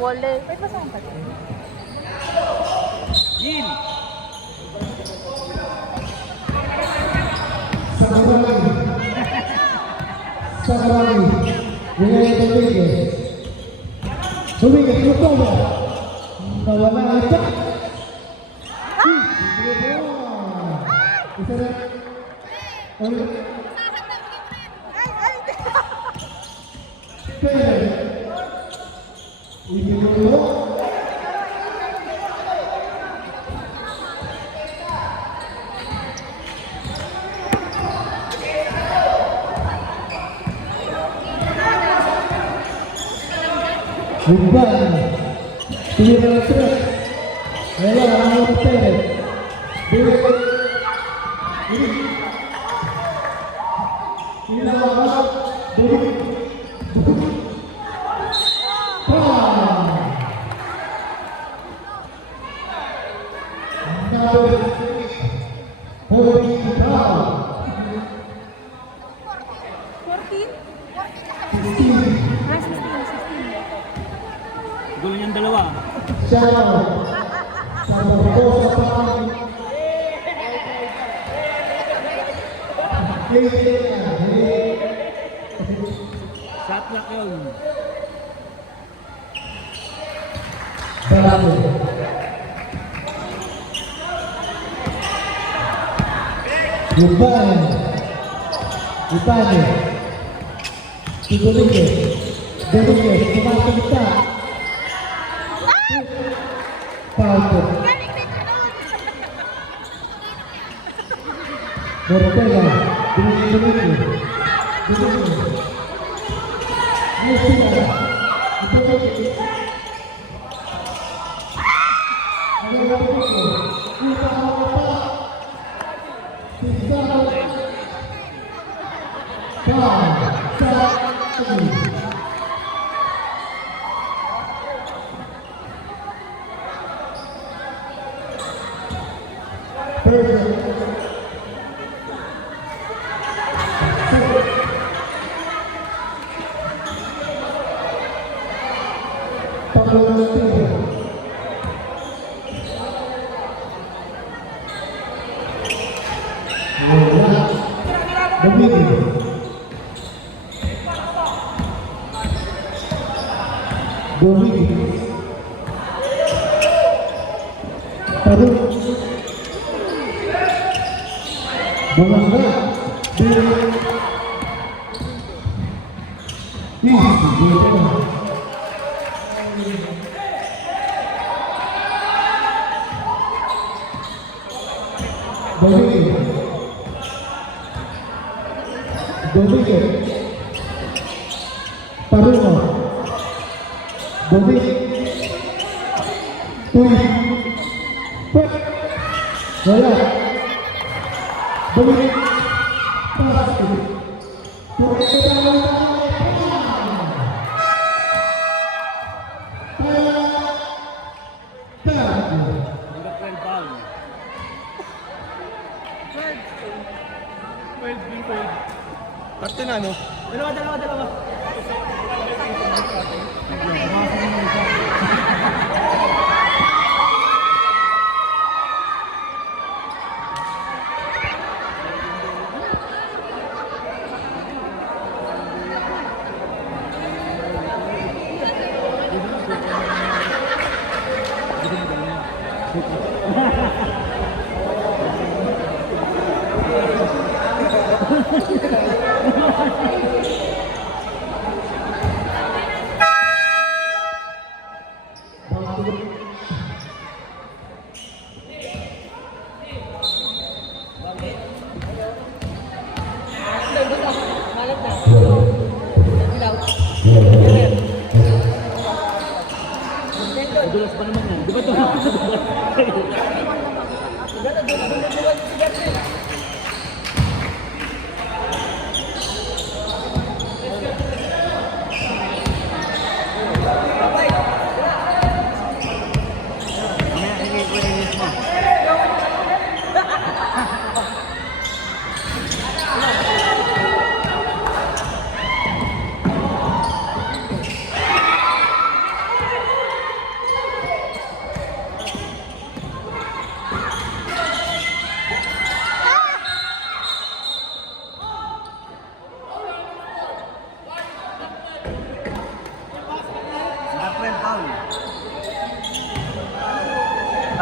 Wole. May pasang pa din. Yin! Sabarani. William Rodriguez. Rodriguez, lupa. Nawala ito. Isa na. Bukan, tidak terus. Hello, orang hotel. Ini adalah Gulo niyang dalawa. Shot lock yun. Bukan, Rodriguez, kemana kita? Pauto. Ortega, Parte na, no? Dalawa. Dulas pa naman yan. Di ba ito?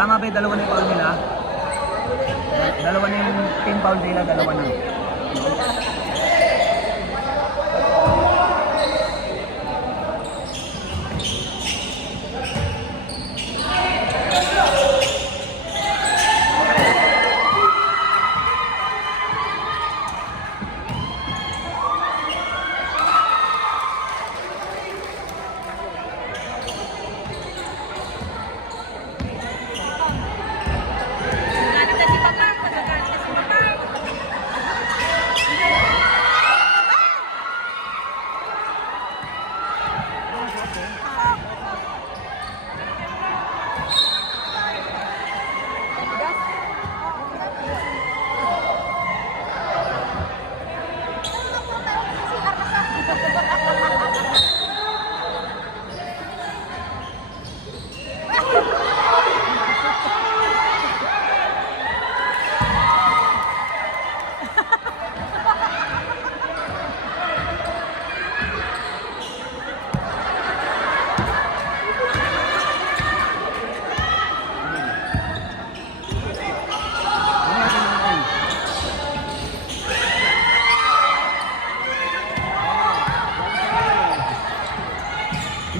Tama ba yung dalawa na yung foul nila? Dalawa na yung team foul nila, dalawa na. Nagagalit na si Papa. Nagagalit na si Papa.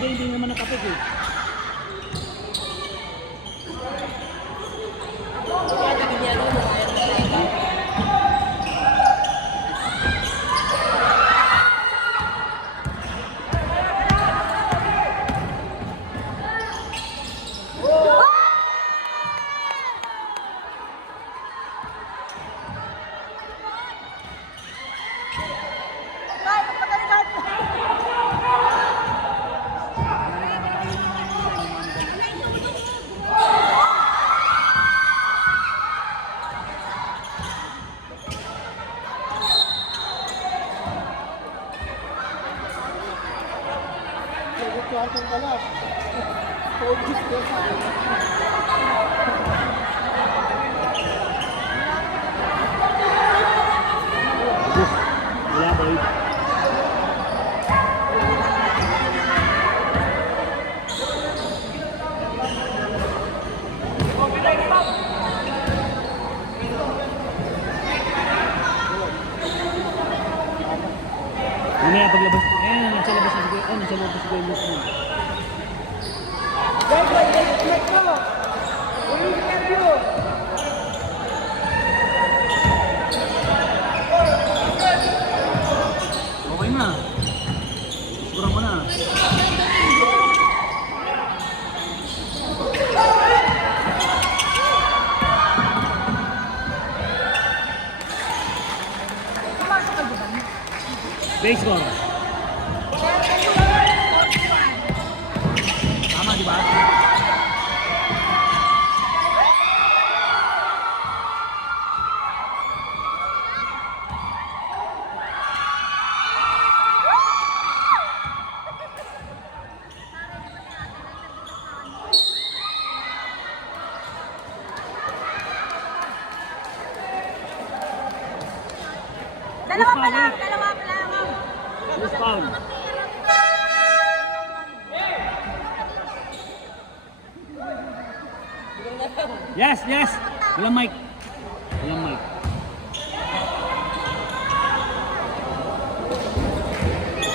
Hindi naman nakapit eh. Wala boy. Mamaya paglabas, nasa labas na siguro, nasa labas siguro yung mo. Okay na. Sigurang mo na. Base score. Tama, di ba? Dalawa pa lang. Dalawa pa lang. First foul. Yes, yes. Walang mic. Walang mic.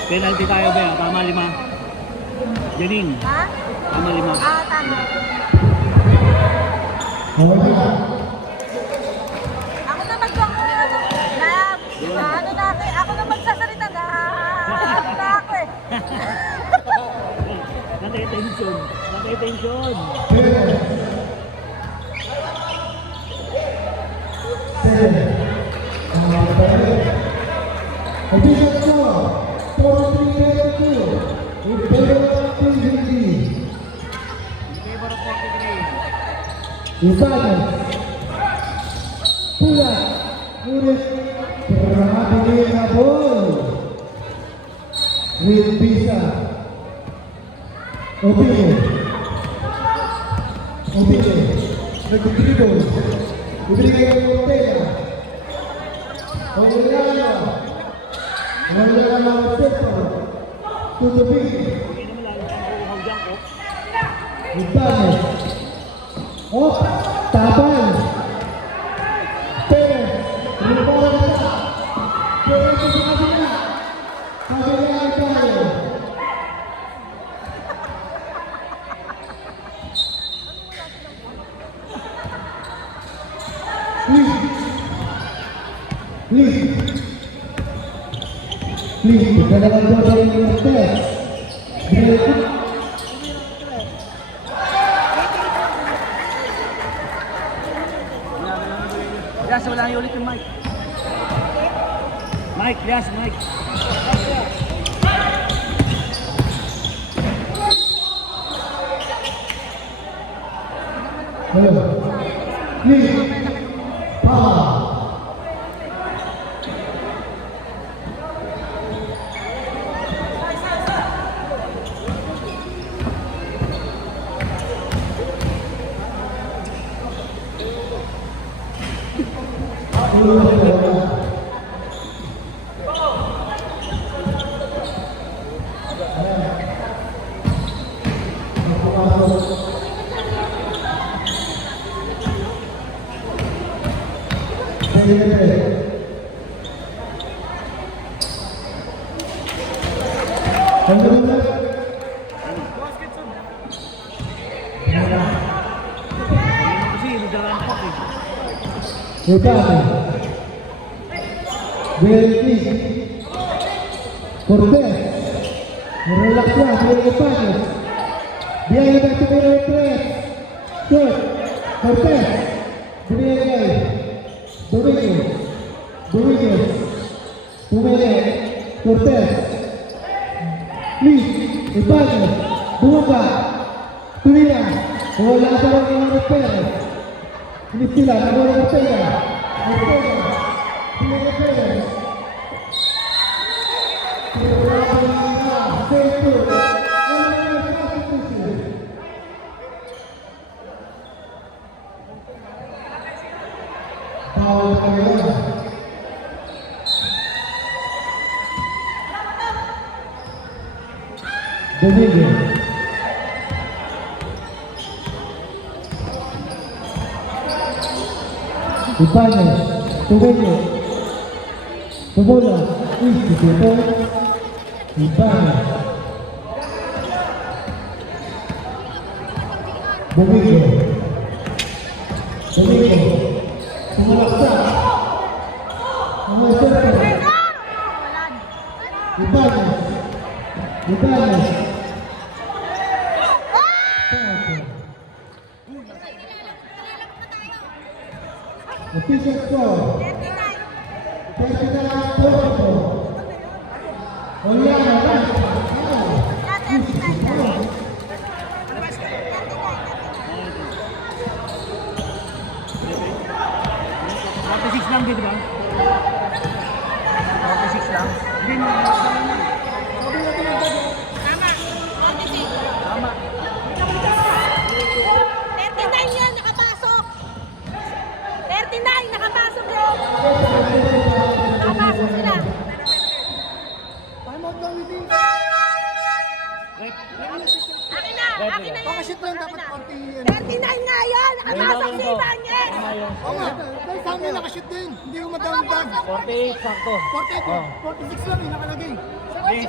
Penalty tayo ba? Tama 5. Janing. Ha? Tama 5. Ah, tama. Okay na. Ako na ano natin, ako na magsasalita na. Na ako eh. Naka-tension. Naka-tension. 7. Official score, 43-32 in favor of PVD. Favor of 43. Isanes, Pulat, ngunit grabe na ball with Bisa. Opine, nag-dribble, ibigay ang Montella. Wala ang sector, tutubi, Hindi naman lang ang uhaw dyan ko. Isanes, Oh, tabay. Perez. Rebola na siya. Perez sa kabila. Kabila ay tayo. Please, dalawang bola yung Cortez. Break. Yes, wala yung ulit yung mic. Mike, yes, Mike. Hello. Please. Power. Kasi nagdaraan pa eh. Riccardo. Belli. Cortez. Relax lang. Belli Paños. Viene back to Belli 3. Shoot. Cortez. Binigay. Dominguez. Dominguez. Dominguez. Cortez. Please. Ipaños. Bumaba. Tulia. Wala pa rin yung mga Perez. Ini sila, nawala ng pera. May pera. Sila ng pera. Bawal kayo. Dominguez. Ipañez, Tubeño, Tubola, Instituto, Ipañez, Domingo, Domingo, Sumalaksa, Sumalaksa, Ipañez, Ipañez, official score 39-44. Oliana, Six lang din ba? 46 lang? Hindi mo. Tama. 46. Tama. 39 yan, nakapasok. 39, nakapasok yun. Nakapasok sila. Akin na yan. Pakashit lang dapat konti yan. 39 nga yan, nakapasok si Ibanez. Oo nga, dahil sa amin nakashit din. Hindi ko madamdag. 48 sakto. 46 lang yung nakalagay. Kasi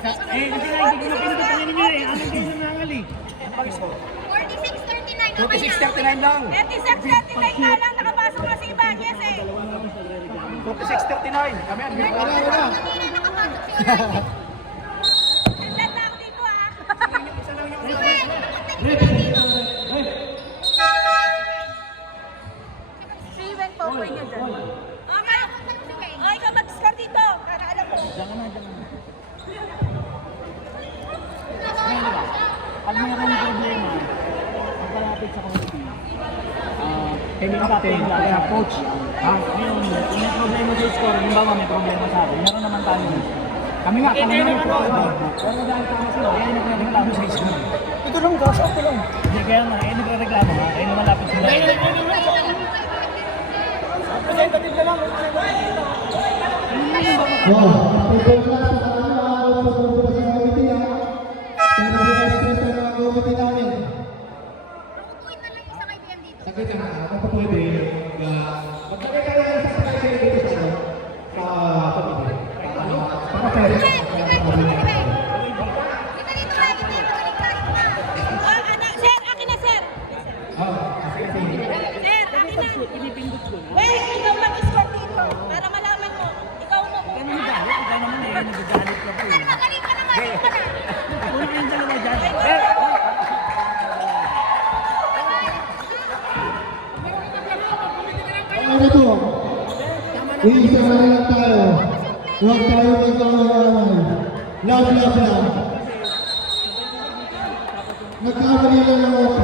nga hindi ko napindutan niya niya eh. Anong kayo nangangali? 46-39 46-39 lang. 36-39 nga lang, nakapasok nga si Ibanez eh. 46-39. Kami ang Wala, wala. Nakapasok si Ibanez. Tignan na ako dito ah. Steven, popoy niya dyan. Okay. Oh, ikaw mag-score dito. Para alam mo. Pag mayroong problema, pagkalapit sa committee, kami captain, kaya coach, ngayon, kung may problema sa score, halimbawa may problema sa akin, meron naman tayo. Kami nga, kami nga yung problema. Pero dahil kami sila, yan yung nagre-reklamo sa score. Ito lang, gas up lang. Hindi kaya nga, yan nagre-reklamo nga, kaya lumalapit sila. Representative na lang. wow, people class sa kanila, ako sa grupo sa committee ha. Pero stress na mga committee namin. Upuin na lang isa kaibigan dito. Sakit ka. Iisa-sali lang tayo. Huwag tayo magkakaaway. Love lang. Nagkamali lang ng opo.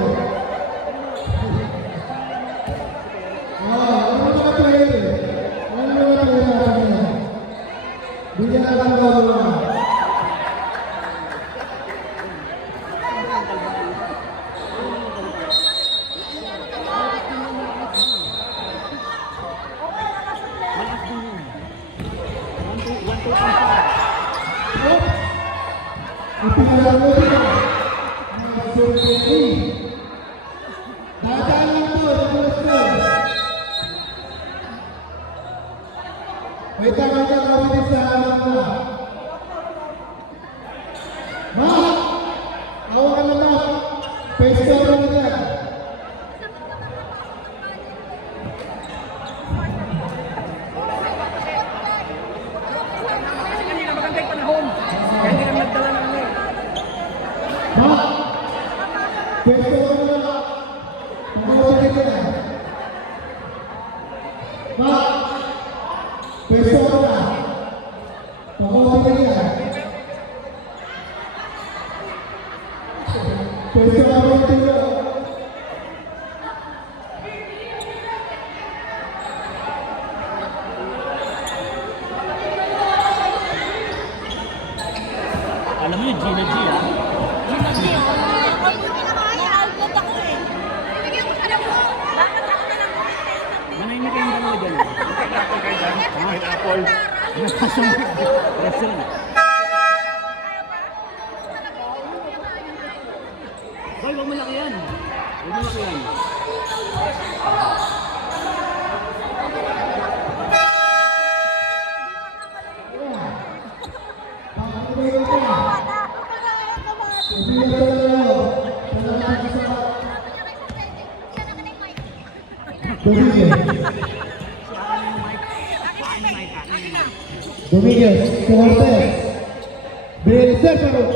Ano naman ito eh? Ano naman ito eh sa akin eh? Bigyan natin ang gawin. Ipinalaman mo ito. Mga survey. Dadaan lang ito. Nagulas ko. May tangan ka kapatid sa alam na. Ma! Awa ka na ma. Pesta mo na dyan. Kasi kanina maganda yung panahon. Kaya hindi kami nagdala ng ano. Ma! Pesta mo na ma. Pagkakapatid ka na. Ma! Pesta mo na. Pagkakapatid ka na. Pesta mo na ito. Alam mo yun, Gina G ah. Manahimik kayong dalawa dyan. Pineapple kayo dyan. Pineapple. Restaurant. Boy, huwag mo laki yan. Huwag mo laki yan. Dominguez, Cortez, Bril Cesaro,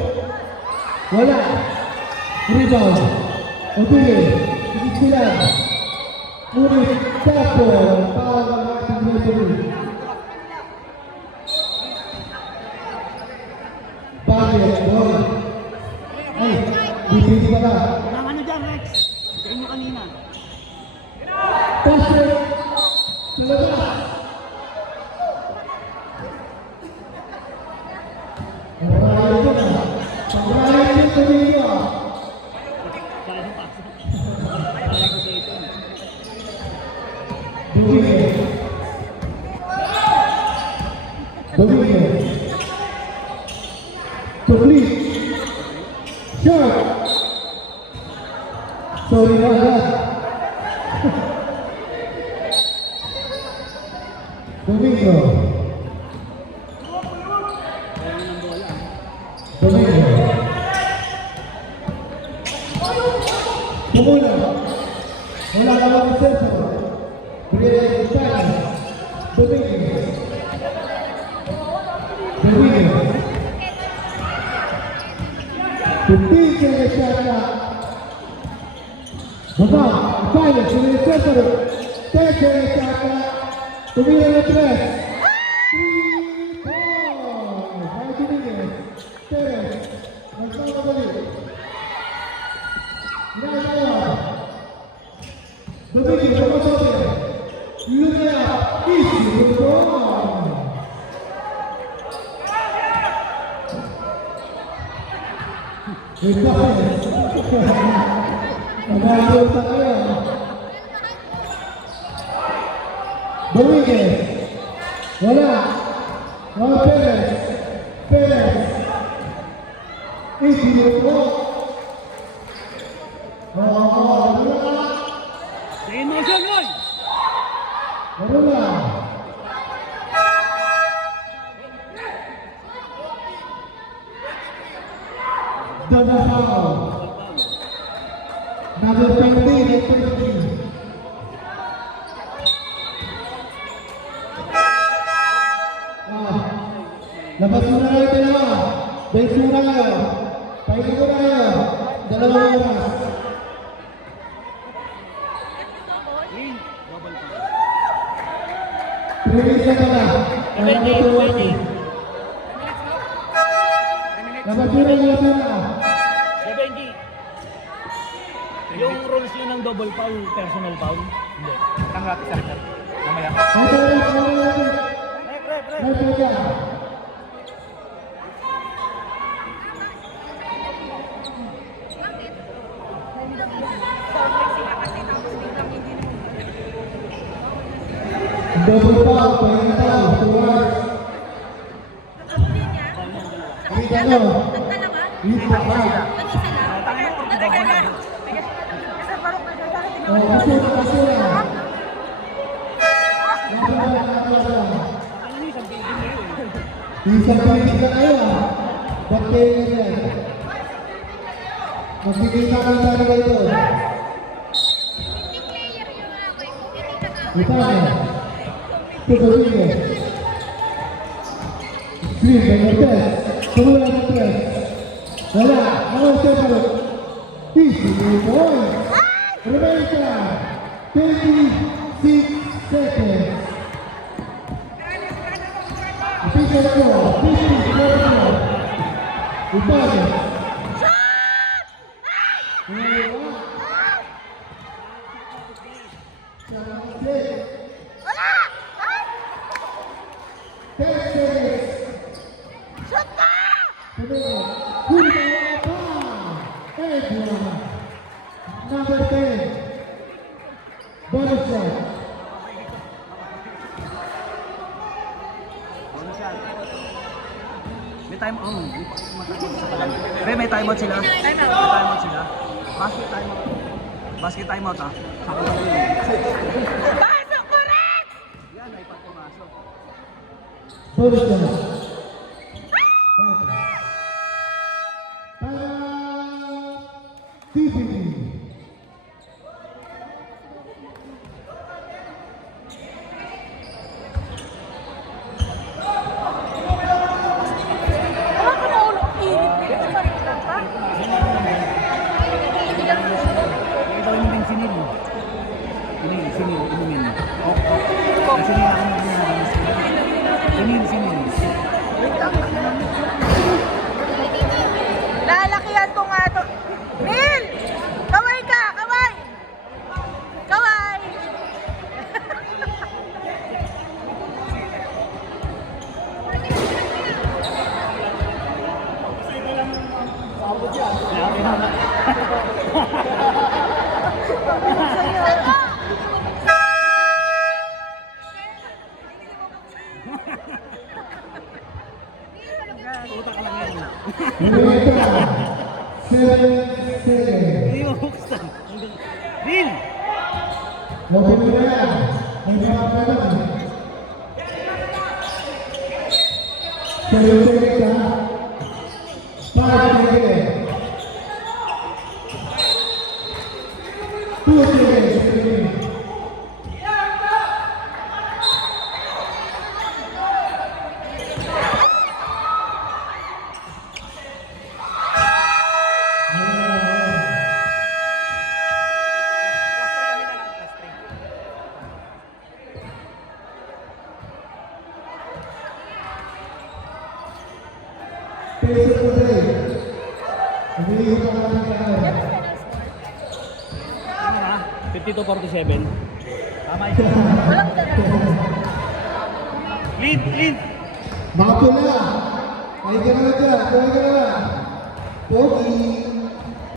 wala, rebound, Odile, higit sila, ngunit tapo, para ng ating referee. Bagay, ball. Ay, bibili ka na. Ang ano dyan, Rex? Sa inyo kanina. Passer, sa labas. Pag-rayos ko na. Pag-rayos yung tumili ko. Kaya sa pasok. Kaya ko sa ito. Dominguez. Dominguez. Complete. Shot. Sorry na agad. Domingo. Domingo. Pumula. Wala ka lang ang senso. Bigyan ng Spanish. Domingo. Domingo. Tumpin sa Chata. Baba. Spanish. Bigyan ng Cesaro. Teche ng Chata. Tumira na 3. 3 points. Ay, Dominguez. Perez. Magkakamali. Ginagawa. Dominguez, pamasote. Lunaya. Easy. May passes. Magagawa sa kayo. Dominguez. Wala. Wala Perez. Perez. Easy po. Wala. Sa emotion, Roy! Wala. Double foul. Number 15 and 13. Labas muna kayo dalawa. Bench muna kayo. Pahinga muna kayo. Dalawang oras. Win. Double pa. Release na pala. Napasira niya sana. 70. Yung rules yun ng double foul, personal foul. Hindi. Tanggap sa akin. Mamaya. Double foul, pahinga foul, towards. Kita nyo. Hit the card. Kasura. Isang pilit ka kayo. Ba't kayo ganyan? Magkikita ka na talaga ito. Ito na. Tutuloy. Swing, Benitez. Tumula ng press. Wala. Ako separate. Easy point. Rebecca. 26 seconds. Official score. 50-44. Upaga. Number 10. Bonus shot. May time out. May time out sila. May time out sila. Basket time out. Basket time out, ha? Pasok ko, Rex! Yan, ay pagpumasok. Bonus shot. TPP. Ito yung din sinil. Sinil, inumin. Sinil ako na sinil. Lalakihan ko nga to. Mil! Kaway ka! Kaway! Kaway! Rebecca. 7 seconds. Hindi mo buksan. Bill! Okay na yan. May mga naman. 7 seconds ha. 5 seconds. 2 seconds. Peso po tayo. Umiiwan ka natin ka. 52-47. Tama ito. Lead! Mga pula. Kaya ka na dyan. Kaya ka na. Pogi.